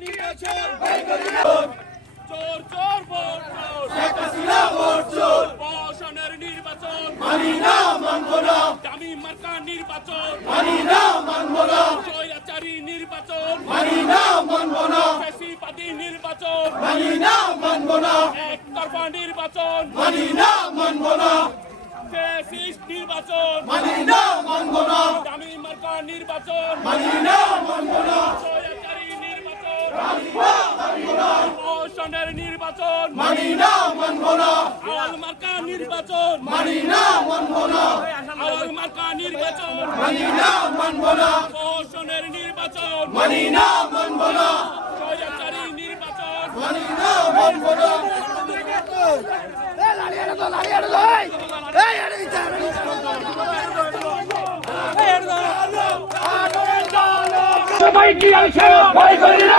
চোর চোর ভোট চোর শেখ হাসিনা ভোট চোর প্রহসনের নির্বাচন মানি না মানবো না দামি মার্কা নির্বাচন মানি না মানবো না স্বৈরাচারী নির্বাচন মানি না মানবো না নির্বাচন নির্বাচন নির্বাচন মার্কা নির্বাচন মানি না মানবো না স্বৈরাচারী নির্বাচন প্রহসনের নির্বাচন। মানি না মানবো না। আওয়াল মার্কা নির্বাচন। মানি না মানবো না। আওয়াল মার্কা নির্বাচন। মানি না মানবো না। প্রহসনের নির্বাচন। মানি না মানবো না। স্বৈরাচারী নির্বাচন। মানি না মানবো না। সবাই কি আছে ভয় করি।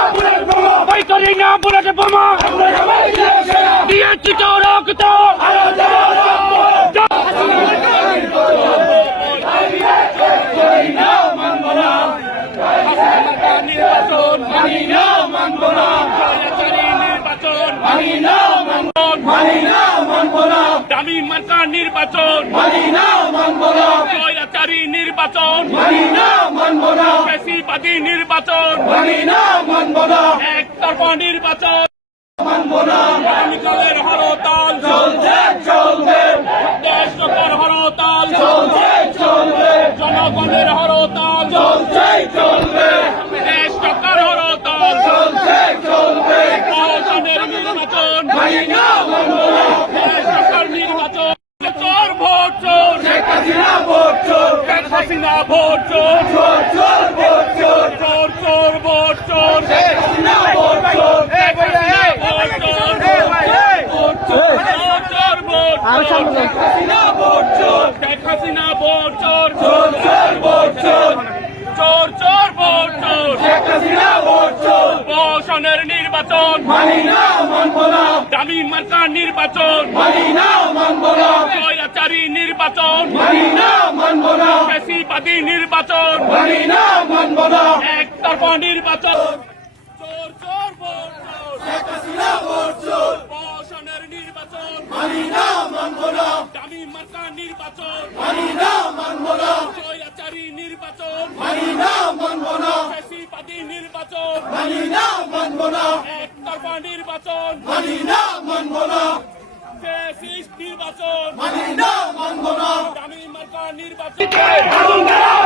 না মানবো না স্বৈরাচারী নির্বাচন মানি না মানি না মানবো মার্কা নির্বাচন। মানি না মানবো না স্বৈরাচারী নির্বাচন। মানি না মানবো না ফ্যাসিবাদী নির্বাচন। মানি না মানবো না নির্বাচন মানবো না আগামীকালের হরতাল চলছে। চলবে দেশ যখন হরতাল। চলছে চলবে জনগণের হরতাল। চলছে চলবে দেশ যখন হরতাল। চলছে চলবে প্রহসনের নির্বাচন। না মানবো না দেশ যখন নির্বাচন। চোর ভোট চোর। শেখ হাসিনা ভোট চোর। শেখ হাসিনা ভোট চোর। চোর চোর ভোট চোর চোর চোর ভোট চোর শেখ হাসিনা ভোট চোর শেখ হাসিনা ভোট চোর ভোট চোর চোর চোর ভোট চোর শেখ হাসিনা ভোট চোর শেখ হাসিনা ভোট চোর চোর চোর ভোট চোর চোর চোর ভোট চোর শেখ হাসিনা ভোট চোর প্রহসনের নির্বাচন। মানি দামি মার্কা নির্বাচন। মানি স্বৈরাচারী নির্বাচন। মানি ফ্যাসিবাদী নির্বাচন। মানি একতরফা নির্বাচন। চোর চোর ভোট চোর প্রহসনের নির্বাচন। মানি না মানবো না দামি মার্কা নির্বাচন। মানি স্বৈরাচারী নির্বাচন। মানি না মানবো না ফ্যাসিবাদী নির্বাচন। মানি না মানবো না। একতরফা নির্বাচন। মানি না মানব না। নির্বাচন। মানি না মানব না। আমি মার্কা নির্বাচন।